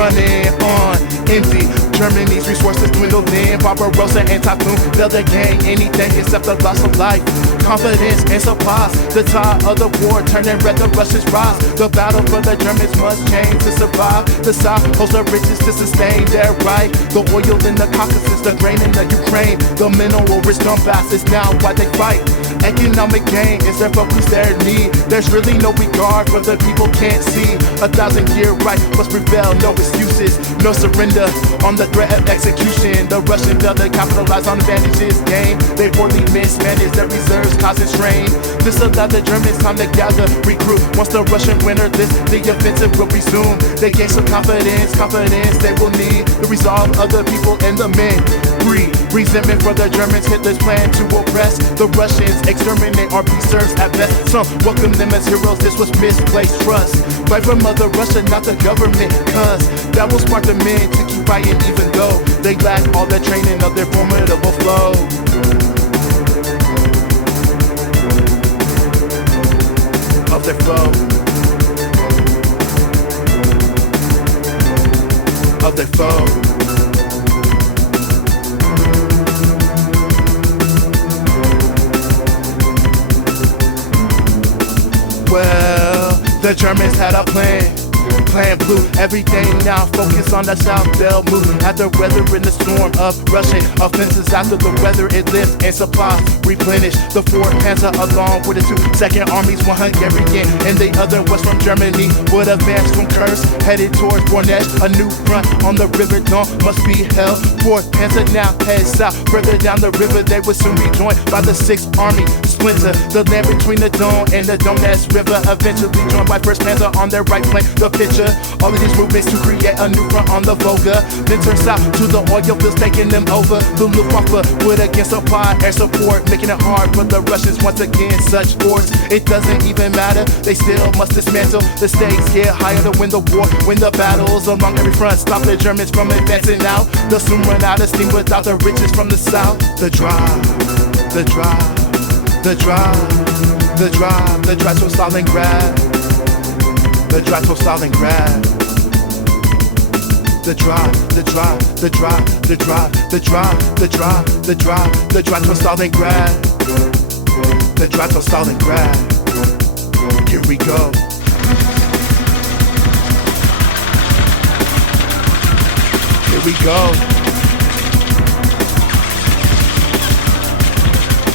running on empty. Germany's resources dwindled in. Barbarossa and Typhoon failed to gain anything except the loss of life, confidence, and supplies. The tide of the war turning red, the Russians rise. The battle for the Germans must change to survive. The South holds the riches to sustain their right. The oil in the Caucasus, the grain in the Ukraine, the mineral rich Donbass is now why they fight. Economic gain is their focus, their need. There's really no regard for the people can't see. 1,000-year right must prevail, no excuses, no surrender on the threat of execution. The Russians fail to capitalize on advantages gained. They poorly mismanage their reserves, causing strain. This allowed the Germans time to gather, recruit. Once the Russian winter lists, the offensive will resume. They gain some confidence they will need. The resolve of the people and the men breed resentment for the Germans. Hitler's plan to oppress the Russians, exterminate or be serfs at best. Some welcome them as heroes, this was misplaced trust. Fight for Mother Russia, not the government, cause that will spark the men to keep fighting even though they lack all the training of their formidable flow. Of their foe. Of their foe. Well, the Germans had a plan. Plan blue, everything now focus on the South. They'll move after weathering the storm of Russian offenses. After the weather it lifts and supplies replenish. The 4th Panzer along with the 2 second armies, one Hungarian and the other was from Germany, would advance from Kursk headed towards Bornech. A new front on the River Don must be held. 4th Panzer now heads south. Further down the river they would soon be joined by the 6th Army. Splinter the land between the Don and the Donetsk River, eventually joined by 1st Panzer on their right flank. The picture, all of these movements to create a new front on the Volga. Then turn south to the oil fields, taking them over. The Luftwaffe would again supply air support, making it hard for the Russians once again. Such force, it doesn't even matter. They still must dismantle. The stakes get higher to win the war. Win the battles along every front. Stop the Germans from advancing out. They'll soon run out of steam without the riches from the south. The drive, the drive, the drive, the drive, the drive to Stalingrad. The drive to Stalingrad. The drive, the drive, the drive, the drive, the drive, the drive, the drive, the drive to Stalingrad. The drive to Stalingrad. Here we go. Here we go.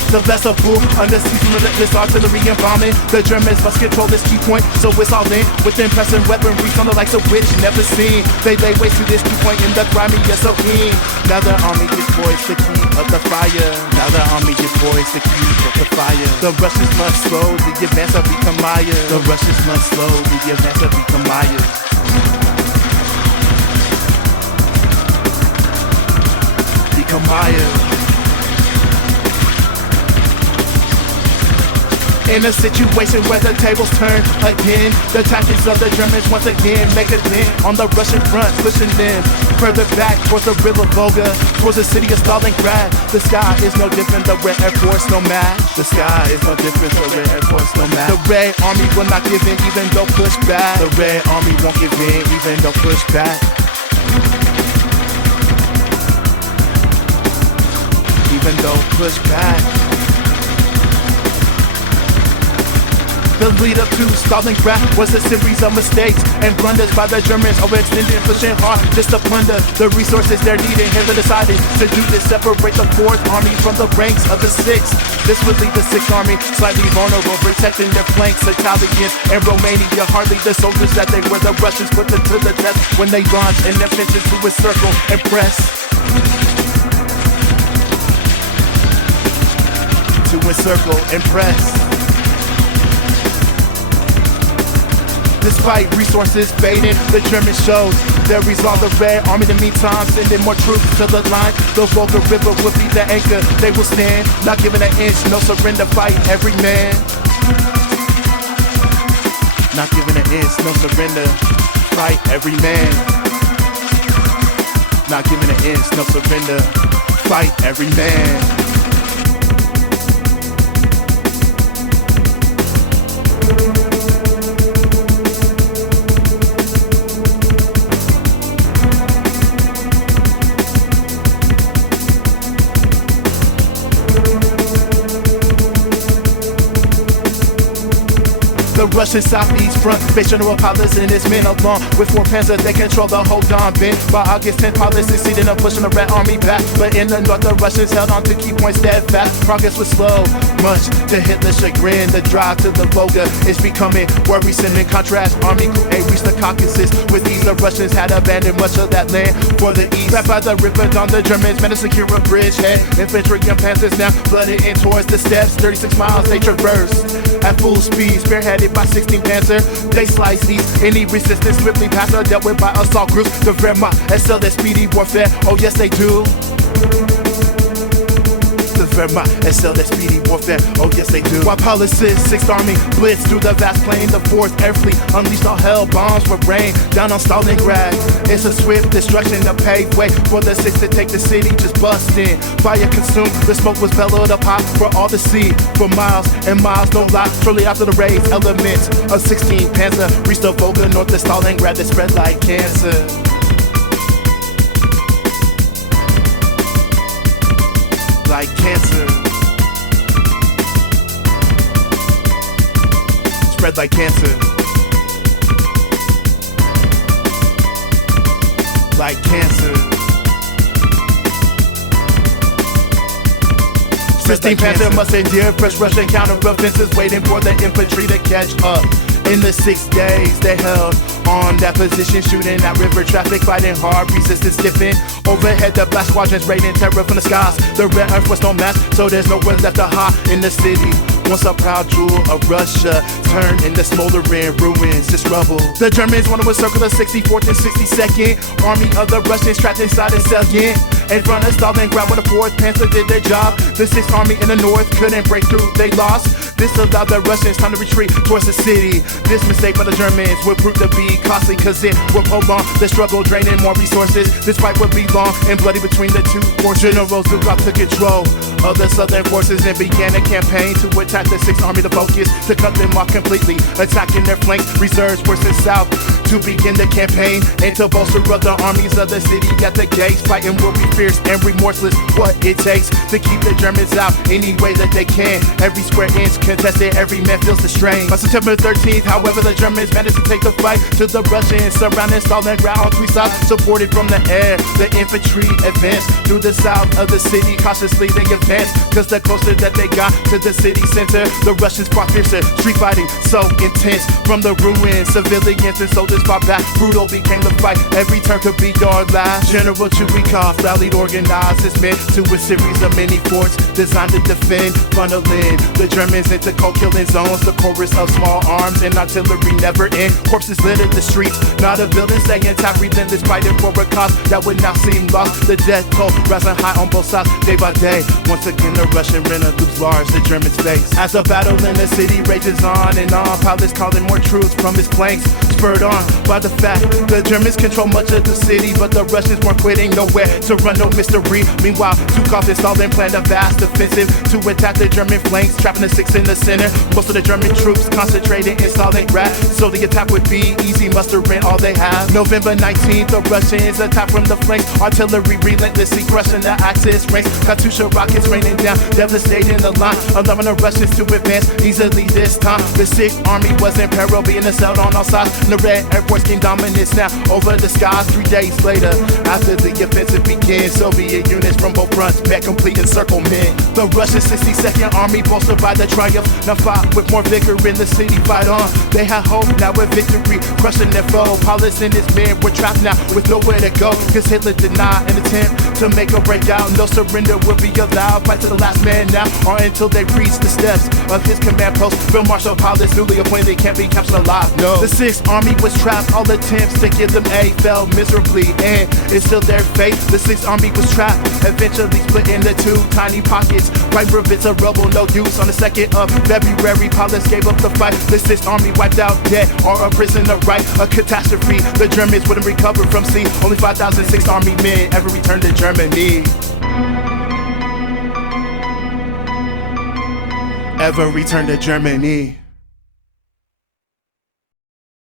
The vessel under siege from relentless artillery and bombing. The Germans must control this key point, so it's all in with impressive weaponry from the likes of which never seen. They lay waste to this key point in the Crimea, so keen. Now the army is poised to keep up the fire. Now the army is poised to keep up the fire. The Russians must slow the advance of Kamaya. The Russians must slow the advance of Kamaya. Kamaya. In a situation where the tables turn again, the tactics of the Germans once again make a dent on the Russian front, pushing them further back towards the river Volga, towards the city of Stalingrad. The sky is no different, the Red Air Force no match. The sky is no different, the Red Air Force no match. The Red Army will not give in even though pushed back. The Red Army won't give in even though pushed back. Even though pushed back. The lead up to Stalingrad was a series of mistakes and blunders by the Germans, overextending, pushing hard just to plunder the resources they're needing. Hitler decided to do this, separate the 4th Army from the ranks of the 6th. This would leave the 6th Army slightly vulnerable, protecting their flanks. Italians and Romania, hardly the soldiers that they were. The Russians put them to the test when they launched an offensive to encircle and press. To encircle and press. Despite resources fading, the Germans showed their resolve. The Red Army, in the meantime, sending more troops to the line. The Volga River will be the anchor. They will stand, not giving an inch, no surrender, fight every man. Not giving an inch, no surrender, fight every man. Not giving an inch, no surrender, fight every man. The Russian southeast front, base General Paulus and his men along with 4 Panzer, they control the whole Don Bend. By August 10th, Paulus succeeded in pushing the Red Army back, but in the north the Russians held on to key points steadfast. Progress was slow, much to Hitler's chagrin. The drive to the Volga is becoming worrisome. In contrast, Army Group A reached the Caucasus. With ease, the Russians had abandoned much of that land for the east. Trapped by the river Don, the Germans managed to secure a bridgehead. Infantry and Panthers now flooded in towards the steppes. 36 miles they traversed at full speed, spearheaded by 16 Panzer. They sliced these. Any resistance swiftly passed or dealt with by assault groups. The Wehrmacht excelled at speedy warfare. Oh yes they do. The Wehrmacht excelled at speedy warfare. Oh yes they do. While Paulus's 6th Army blitzed through the vast plain, the 4th Air Fleet unleashed all hell. Bombs were rained down on Stalingrad. It's a swift destruction to pave way for the 6th to take the city. Just bust in. Fire consumed. The smoke was bellowed up high for all to see. For miles and miles, no lie. Shortly after the raids, elements of 16 Panzer reached the Volga north of Stalingrad that spread like cancer. Like cancer. Spread like cancer. Like cancer. 16 Panther must endure fresh Russian counter-offensives, waiting for the infantry to catch up. In the 6 days they held on that position, shooting at river traffic, fighting hard, resistance stiffened. Overhead the black squadrons raining terror from the skies. The red earth was no match, so there's nowhere left to hide in the city. Once a proud jewel of Russia turned into smoldering ruins, just rubble. The Germans wanted to circle the 64th and 62nd Army of the Russians trapped inside a salient. In front of Stalingrad where the 4th Panzer did their job. The 6th Army in the north couldn't break through, they lost. This allowed the Russians time to retreat towards the city. This mistake by the Germans would prove to be costly, cause it would prolong the struggle, draining more resources. This fight would be long and bloody between the two forces. General Zhukov took control of the southern forces and began a campaign to attack the 6th Army. The focus to cut them off completely, attacking their flanks, reserves forces south to begin the campaign and to bolster up the armies of the city at the gates. Fighting will be fierce and remorseless, what it takes to keep the Germans out any way that they can. Every square inch contested, every man feels the strain. By September 13th, however, the Germans managed to take the fight to the Russians surrounding Stalingrad on 3 sides, supported from the air. The infantry advanced through the south of the city. Cautiously they advanced, cause the closer that they got to the city center, the Russians fought fiercer. Street fighting so intense from the ruins. Civilians and soldiers fought back. Brutal became the fight. Every turn could be your last. General Churikov rallied, organized his men to a series of mini forts designed to defend, funneling the Germans into cold killing zones. The chorus of small arms and artillery never end. Corpses littered the streets, not a building staying intact. Relentless fighting for a cause that would now seem lost. The death toll rising high on both sides day by day. Once again the Russian renner loops large the Germans face. As the battle in the city rages on and on, pilots calling more troops from his flanks, spurred on by the fact the Germans control much of the city, but the Russians weren't quitting. Nowhere to run, no mystery. Meanwhile, Zhukov and Stalin planned a vast offensive to attack the German flanks, trapping the 6th in the center. Most of the German troops concentrated in Stalingrad, so the attack would be easy, mustering all they have. November 19th, the Russians attacked from the flanks, artillery relentlessly crushing the Axis ranks. Katyusha rockets raining down, devastating the line, allowing the Russians to advance easily this time. The 6th Army was in peril, being assailed on all sides. The Red Air Force gained dominance now over the skies. 3 days later, after the offensive began, Soviet units from both fronts met complete encirclement. The Russian 62nd Army, bolstered by the triumph, now fought with more vigor in the city. Fight on, they had hope now with victory, crushing their foe. Paulus and his men were trapped now with nowhere to go, cause Hitler denied an attempt to make a breakout. No surrender will be allowed, fight to the last man now, or until they reach the steps of his command post. Field Marshal Paulus, newly appointed, they can't be captured alive. No, the 6th Army was trapped, all attempts to give them aid failed miserably, and it's still their fate. The 6th Army was trapped, eventually split into 2 tiny pockets, right for bits of rubble, no use. On the 2nd of February, Paulus gave up the fight. The 6th Army wiped out, dead or a prisoner, right? A catastrophe, the Germans wouldn't recover from sea. Only 5,000 6th Army men ever returned to Germany. Ever returned to Germany.